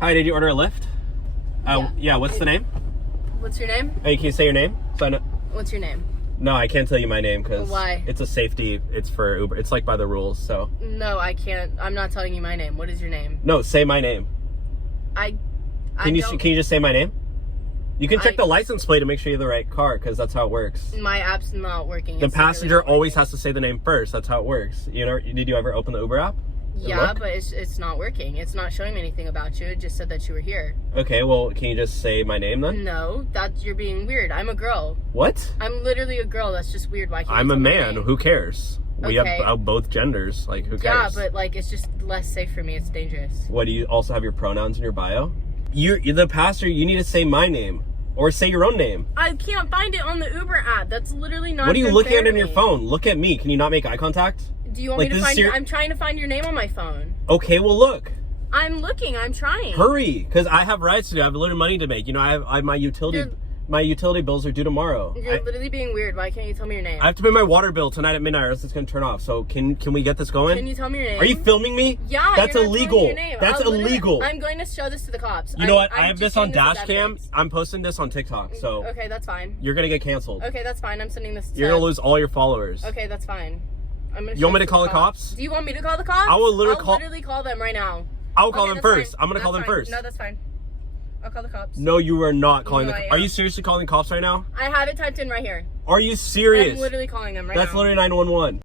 Hi, did you order a Lyft? Yeah, what's the name? What's your name? Hey, can you say your name? So I know. What's your name? No, I can't tell you my name because why? It's a safety. It's for Uber. It's like by the rules. So. No, I can't. I'm not telling you my name. What is your name? No, say my name. Can you just say my name? You can check the license plate to make sure you have the right car because that's how it works. My app's not working. The passenger always has to say the name first. That's how it works. You know? Did you ever open the Uber app? Yeah, but it's not working. It's not showing me anything about you. It just said that you were here. Okay, well, can you just say my name then? No, you're being weird. I'm a girl. What? I'm literally a girl. That's just weird. Why can't I'm a man. Who cares? We have both genders. Like, who cares? Yeah, but like, it's just less safe for me. It's dangerous. What, do you also have your pronouns in your bio? You're the pastor. You need to say my name. Or say your own name. I can't find it on the Uber app. That's literally not. What are you looking at on your phone? Look at me. Can you not make eye contact? Do you want me to find I'm trying to find your name on my phone. Okay, well look. I'm looking. I'm trying. Hurry, because I have rides to do. I have a little money to make. You know, I have my utility bills are due tomorrow. You're literally being weird. Why can't you tell me your name? I have to pay my water bill tonight at midnight or else it's going to turn off. So can we get this going? Can you tell me your name? Are you filming me? Yeah, that's illegal. That's illegal. I'm going to show this to the cops. You know what? I have this on dash cam. I'm posting this on TikTok. So okay, that's fine. You're going to get canceled. Okay, that's fine. I'm sending this to You're going to lose all your followers. Okay, that's fine. You want me to call the cops? Do you want me to call the cops? I'll literally call them right now. I'll call them first. I'm going to call them first. No, that's fine. I'll call the cops. No, you are not calling the cops. Are you seriously calling the cops right now? I have it typed in right here. Are you serious? I'm literally calling them right now. That's literally 911.